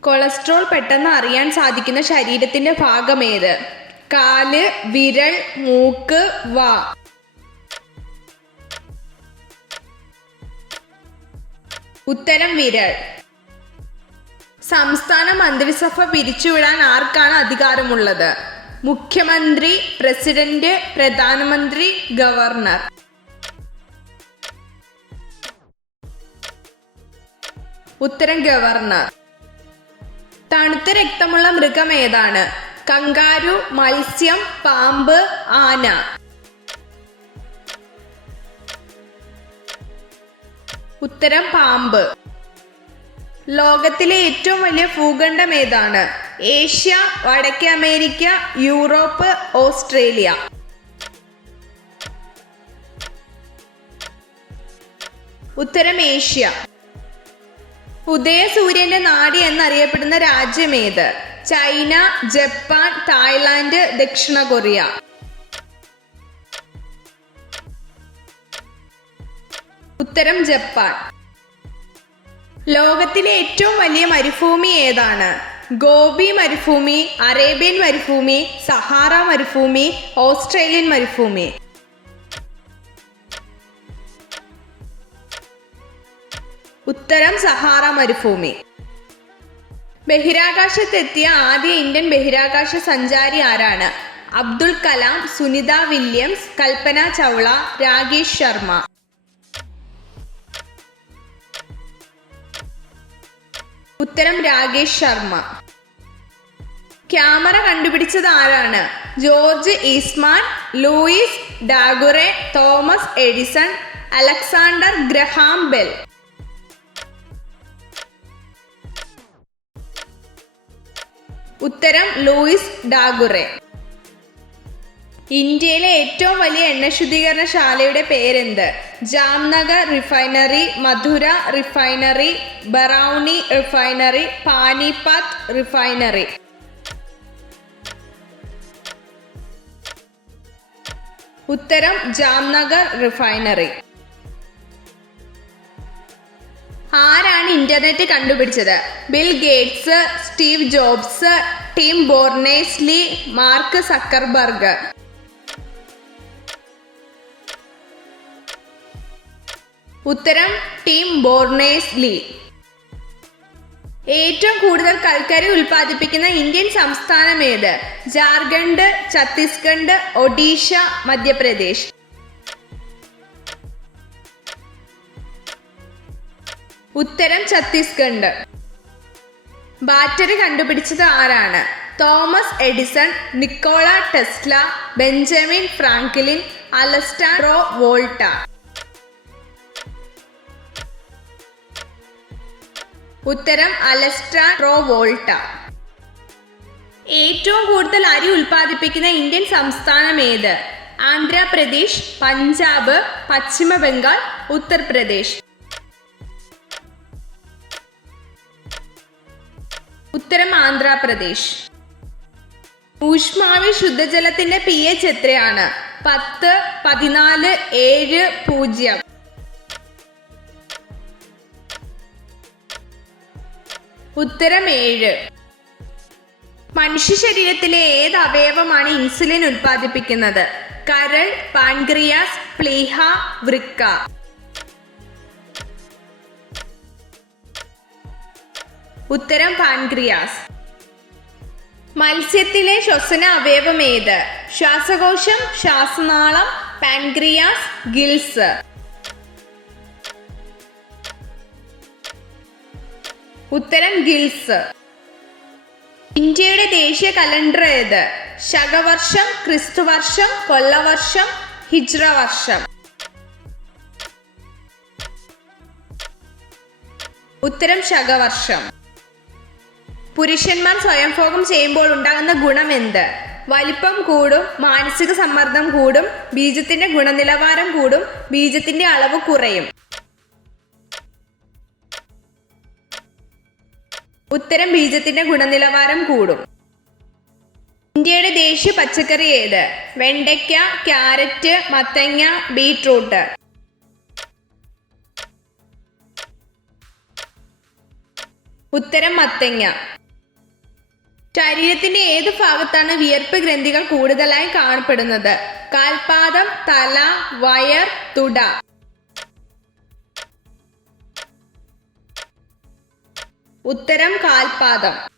Cholesterol പെട്ടെന്ന് അറിയാൻ സാധിക്കുന്ന ശരീരത്തിന്റെ ഭാഗമേത്? കാല്, വിരൽ, മൂക്ക്, വാ. ഉത്തരം വിരൽ. സംസ്ഥാന മന്ത്രിസഭ പിരിച്ചുവിടാൻ ആർക്കാണ് അധികാരമുള്ളത്? മുഖ്യമന്ത്രി, പ്രസിഡന്റ്, പ്രധാനമന്ത്രി, ഗവർണർ. ഉത്തരം ഗവർണർ. തണുത്ത രക്തമുള്ള മൃഗം ഏതാണ്? കങ്കാരു, മത്സ്യം, പാമ്പ്, ആന. ഉത്തരം പാമ്പ്. ലോകത്തിലെ ഏറ്റവും വലിയ ഭൂഖണ്ഡം ഏതാണ്? ഏഷ്യ, വടക്കേ അമേരിക്ക, യൂറോപ്പ്, ഓസ്ട്രേലിയ. ഉത്തരം ഏഷ്യ. ഉദയസൂര്യന്റെ നാടി എന്നറിയപ്പെടുന്ന രാജ്യമേത്? ചൈന, ജപ്പാൻ, തായ്ലാന്റ്, ദക്ഷിണ കൊറിയ. ഉത്തരം ജപ്പാൻ. ലോകത്തിലെ ഏറ്റവും വലിയ മരുഭൂമി ഏതാണ്? ഗോബി മരുഭൂമി, അറേബ്യൻ മരുഭൂമി, സഹാറ മരുഭൂമി, ഓസ്ട്രേലിയൻ മരുഭൂമി. ഉത്തരം സഹാറ മരുഭൂമി. ബഹിരാകാശത്തെത്തിയ ആദ്യ ഇന്ത്യൻ ബഹിരാകാശ സഞ്ചാരി ആരാണ്? അബ്ദുൽ കലാം, സുനിത വില്യംസ്, കൽപ്പന ചൗള, രാകേഷ് ശർമ്മ. ഉത്തരം രാകേഷ് ശർമ്മ. ക്യാമറ കണ്ടുപിടിച്ചത് ആരാണ്? George Eastman, Louis Daguerre, Thomas Edison, Alexander Graham Bell. ഉത്തരം ലൂയിസ് ഡാഗുറെ. ഇന്ത്യയിലെ ഏറ്റവും വലിയ എണ്ണ ശുദ്ധീകരണശാലയുടെ പേരെന്ത്? Jamnagar refinery, Mathura refinery, Barauni refinery, Panipat refinery. ഉത്തരം ജാംനഗർ റിഫൈനറി. ആരാണ് ഇന്റർനെറ്റ് കണ്ടുപിടിച്ചത്? Bill Gates, Steve Jobs, Tim Berners-Lee, Mark Zuckerberg. ഉത്തരം ടിം ബോർണേഴ്സ്-ലീ. ഏറ്റവും കൂടുതൽ കൽക്കരി ഉൽപ്പാദിപ്പിക്കുന്ന ഇന്ത്യൻ സംസ്ഥാനം ഏത്? ജാർഖണ്ഡ്, ഛത്തീസ്ഗഡ്, ഒഡീഷ, മധ്യപ്രദേശ്. ഉത്തരം ഛത്തീസ്ഗഡ്. ബാറ്ററി കണ്ടുപിടിച്ചത് ആരാണ്? Thomas Edison, Nikola Tesla, Benjamin Franklin, Alessandro Volta. ഉത്തരം അലസ്റ്റാൻഡ്രോ വോൾട്ട. ഏറ്റവും കൂടുതൽ അരി ഉൽപ്പാദിപ്പിക്കുന്ന ഇന്ത്യൻ സംസ്ഥാനം ഏത്? ആന്ധ്രാപ്രദേശ്, പഞ്ചാബ്, പശ്ചിമ ബംഗാൾ, ഉത്തർപ്രദേശ്. ഉത്തരം ആന്ധ്രാപ്രദേശ്. ഊഷ്മാവിൽ ശുദ്ധജലത്തിന്റെ pH എത്രയാണ്? 10, 14, 7, 0. ഉത്തരം 7. മനുഷ്യ ശരീരത്തിലെ ഏത് അവയവമാണ് ഇൻസുലിൻ ഉൽപ്പാദിപ്പിക്കുന്നത്? കരൾ, പാൻക്രിയാസ്, പ്ലീഹ, വൃക്ക. ഉത്തരം പാൻക്രിയാസ്. മത്സ്യത്തിലെ ശ്വസന അവയവം ഏത്? ശ്വാസകോശം, ശ്വാസനാളം, പാൻക്രിയാസ്, ഗിൽസ്. ഉത്തരം ഗിൽസ്. ഇന്ത്യയുടെ ദേശീയ കലണ്ടർ ഏത്? ശകവർഷം, ക്രിസ്തുവർഷം, കൊല്ലവർഷം, ഹിജ്റ വർഷം. ഉത്തരം ശകവർഷം. പുരുഷന്മാർ സ്വയംഭോഗം ചെയ്യുമ്പോൾ ഉണ്ടാകുന്ന ഗുണം എന്ത്? വലിപ്പം കൂടും, മാനസിക സമ്മർദ്ദം കൂടും, ബീജത്തിന്റെ ഗുണനിലവാരം കൂടും, ബീജത്തിന്റെ അളവ് കുറയും. ഉത്തരം ബീജത്തിന്റെ ഗുണനിലവാരം കൂടും. ഇന്ത്യയുടെ ദേശീയ പച്ചക്കറി ഏത്? വെണ്ടയ്ക്ക, ക്യാരറ്റ്, മത്തങ്ങ, ബീറ്റ്റൂട്ട്. ഉത്തരം മത്തങ്ങ. ശരീരത്തിന്റെ ഏത് ഭാഗത്താണ് വിയർപ്പ് ഗ്രന്ഥികൾ കൂടുതലായി കാണപ്പെടുന്നത്? കാൽപാദം, തല, വയർ, തുട. ഉത്തരം കാൽപാദം.